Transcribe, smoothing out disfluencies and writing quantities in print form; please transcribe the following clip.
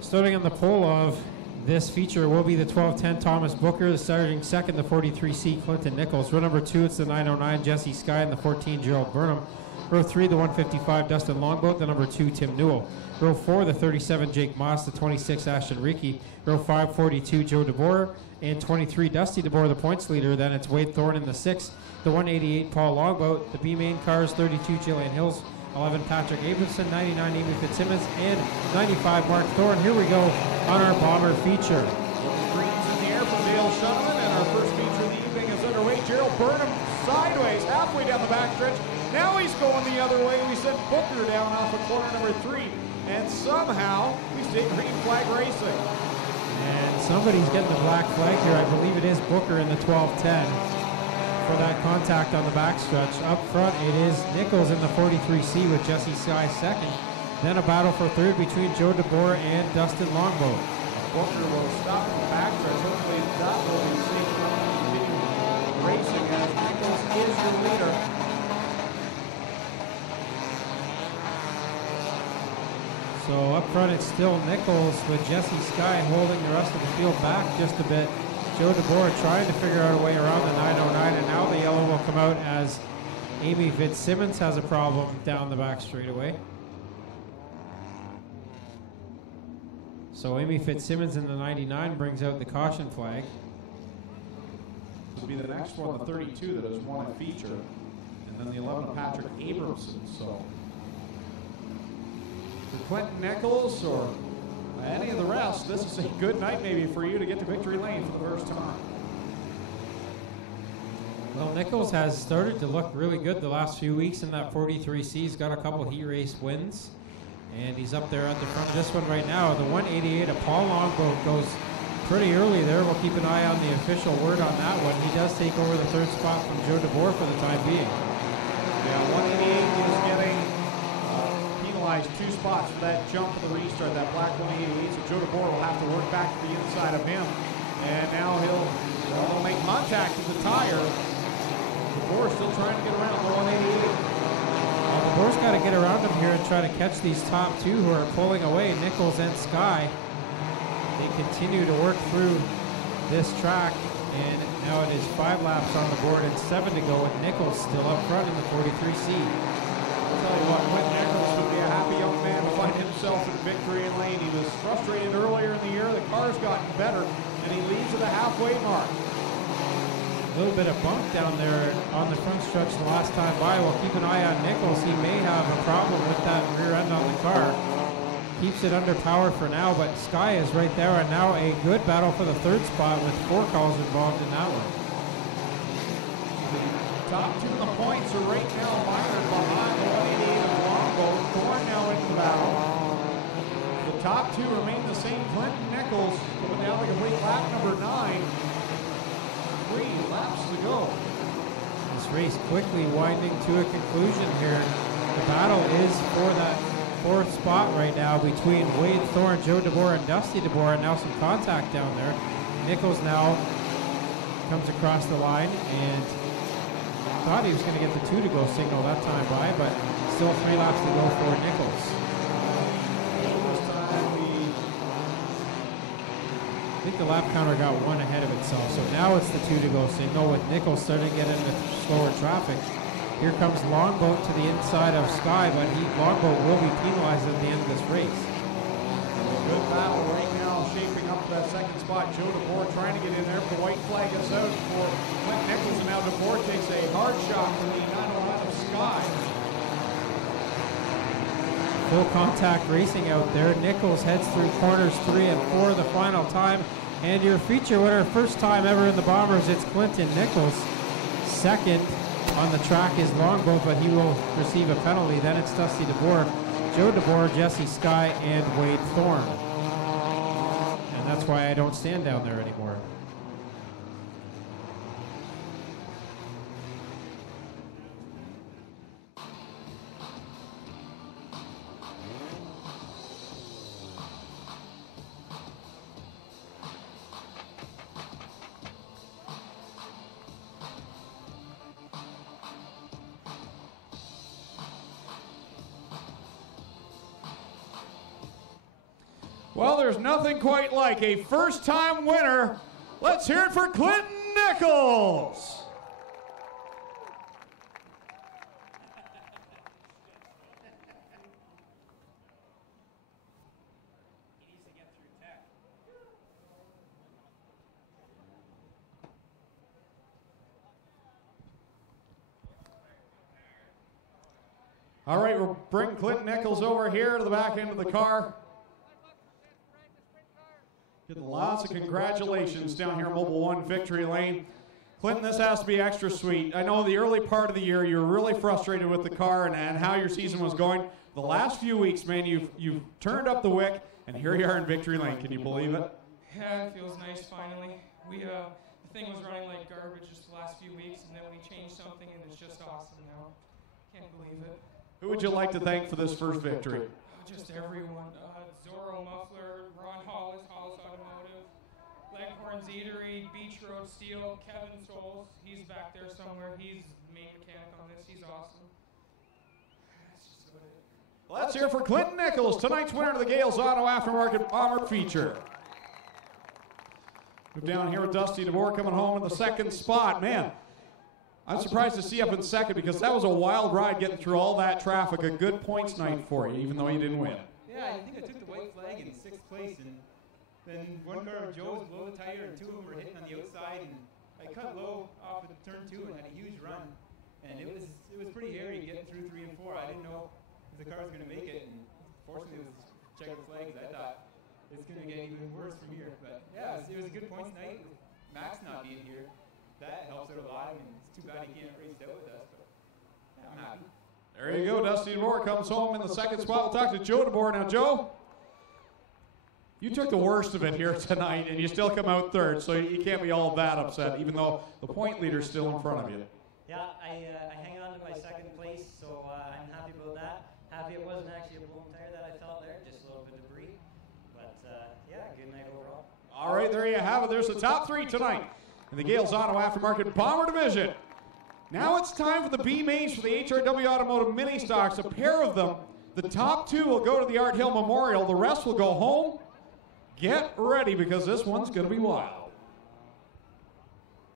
Starting on the pole of this feature will be the 12-10 Thomas Booker. Starting second, the 43C Clinton Nichols. Row number 2, it's the 909 Jesse Sky and the 14 Gerald Burnham. Row 3, the 155 Dustin Longboat, the number 2 Tim Newell. Row 4, the 37 Jake Moss, the 26 Ashton Ricky. Row 5, 42 Joe DeBoer, and 23 Dusty DeBoer, the points leader. Then it's Wade Thorne in the 6, the 188 Paul Longboat, the B main cars 32 Jillian Hills, 11 Patrick Abramson, 99 Amy Fitzsimmons, and 95 Mark Thorne. Here we go on our bomber feature. Greens in the air from Dale Shuttleman, and our first feature of the evening is underway. Gerald Burnham sideways, halfway down the backstretch. Now he's going the other way. We sent Booker down off of corner number 3, and somehow we stay green flag racing. And somebody's getting the black flag here. I believe it is Booker in the 12-10 for that contact on the backstretch. Up front, it is Nichols in the 43C with Jesse Sky second. Then a battle for third between Joe DeBoer and Dustin Longboat. Booker will stop at the backstretch. Hopefully that will be safe enough to continue racing as Nichols is your leader. So up front, it's still Nichols with Jesse Sky holding the rest of the field back just a bit. Joe DeBoer trying to figure out a way around the 909, and now the yellow will come out as Amy Fitzsimmons has a problem down the back straightaway. So Amy Fitzsimmons in the 99 brings out the caution flag. This will be the next one, the 32 that has won a feature, and then the 11 Patrick Abramson. So for Clinton Nichols or any of the rest, this is a good night maybe for you to get to victory lane for the first time. Well, Nichols has started to look really good the last few weeks in that 43C. He's got a couple heat race wins, and he's up there at the front of this one right now. The 188 of Paul Longboat goes pretty early there. We'll keep an eye on the official word on that one. He does take over the third spot from Joe DeBoer for the time being. Yeah, 188 is getting 2 spots for that jump of the restart, that black 188. So Joe DeBoer will have to work back to the inside of him. And now he'll make contact with the tire. DeBoer still trying to get around the 188. DeBoer's got to get around him here and try to catch these top two who are pulling away, Nichols and Sky. They continue to work through this track, and now it is 5 laps on the board and 7 to go, with Nichols still up front in the 43C. I'll tell you what, Clinton Nichols would be a happy young man to find himself in victory lane. He was frustrated earlier in the year. The car's gotten better, and he leads at the halfway mark. A little bit of bump down there on the front stretch the last time by. We'll keep an eye on Nichols. He may have a problem with that rear end on the car. Keeps it under power for now, but Sky is right there, and now a good battle for the third spot with 4 calls involved in that one. Top 2 of the points are right now mired behind the 188 of Longboat. Thorne now into the battle. The top 2 remain the same. Clinton Nichols coming down like a complete lap number 9. 3 laps to go. This race quickly winding to a conclusion here. The battle is for that 4th spot right now between Wade Thorne, Joe DeBoer, and Dusty DeBoer, and now some contact down there. Nichols now comes across the line and thought he was going to get the 2 to go signal that time by, but still 3 laps to go for Nichols. I think the lap counter got 1 ahead of itself, so now it's the 2 to go signal with Nichols starting to get into slower traffic. Here comes Longboat to the inside of Sky, but Longboat will be penalized at the end of this race. Good battle right now, shaping up for that 2nd spot. Joe DeBoer trying to get in there, but the white flag is out for Clinton Nichols, and now DeBoer takes a hard shot for the 901 of Sky. Full contact racing out there. Nichols heads through corners 3 and 4 the final time. And your feature winner, first time ever in the Bombers, it's Clinton Nichols. Second on the track is Longboat, but he will receive a penalty. Then it's Dusty DeBoer, Joe DeBoer, Jesse Sky, and Wade Thorne. And that's why I don't stand down there anymore. Well, there's nothing quite like a first-time winner. Let's hear it for Clinton Nichols. All right, we'll bring Clinton Nichols over here to the back end of the car. Getting lots of congratulations down here in Mobile One Victory Lane. Clinton, this has to be extra sweet. I know the early part of the year you were really frustrated with the car and how your season was going. The last few weeks, man, you've turned up the wick, and here you are in Victory Lane. Can you believe it? Yeah, it feels nice finally. The thing was running like garbage just the last few weeks, and then we changed something, and it's just awesome now. Can't believe it. Who would you like to thank for this first victory? Just everyone. Zorro Muffler, Ron Hollis, Hollis Automotive, Leghorn's Eatery, Beach Road Steel, Kevin Souls. He's back there somewhere. He's the main mechanic on this. He's awesome. That's just about it. Well, let's hear it for Clinton Nichols, tonight's winner of the Gales Auto Aftermarket Bomber feature. Move down here with Dusty DeVore coming home in the second spot. Man, I'm surprised to see you up in second because that was a wild ride getting through all that traffic. A good points night for you, even though you didn't win. Yeah, I think I took the white flag in 6th place, and then one car of Joe was below the tire, and 2 of them were hitting on the outside, and I cut low off of turn 2 and had a huge run, and it was pretty hairy getting through 3 and 4. I didn't know if the car was going to make it, and fortunately it was checkered flags. I thought it's going to get even worse from here, but yeah, it was a good points night with Max not being here. That helps out a lot. I mean, it's too bad he can't race out with us, but yeah, I'm happy. There you go. Dusty DeVore comes home in the second spot. We'll talk to Joe DeVore now. Joe, you took the worst of it here tonight, and you still come out third, so you can't be all that upset, even though the point leader's still in front of you. Yeah, I hang on to my second place, so I'm happy about that. Happy it wasn't actually a blown tire that I felt there, just a little bit of debris. But yeah, good night overall. All right, there you have it. There's the top 3 tonight in the Gales Auto Aftermarket Bomber Division. Now it's time for the B mains for the HRW Automotive Mini Stocks. A pair of them. The top 2 will go to the Art Hill Memorial. The rest will go home. Get ready because this one's going to be wild.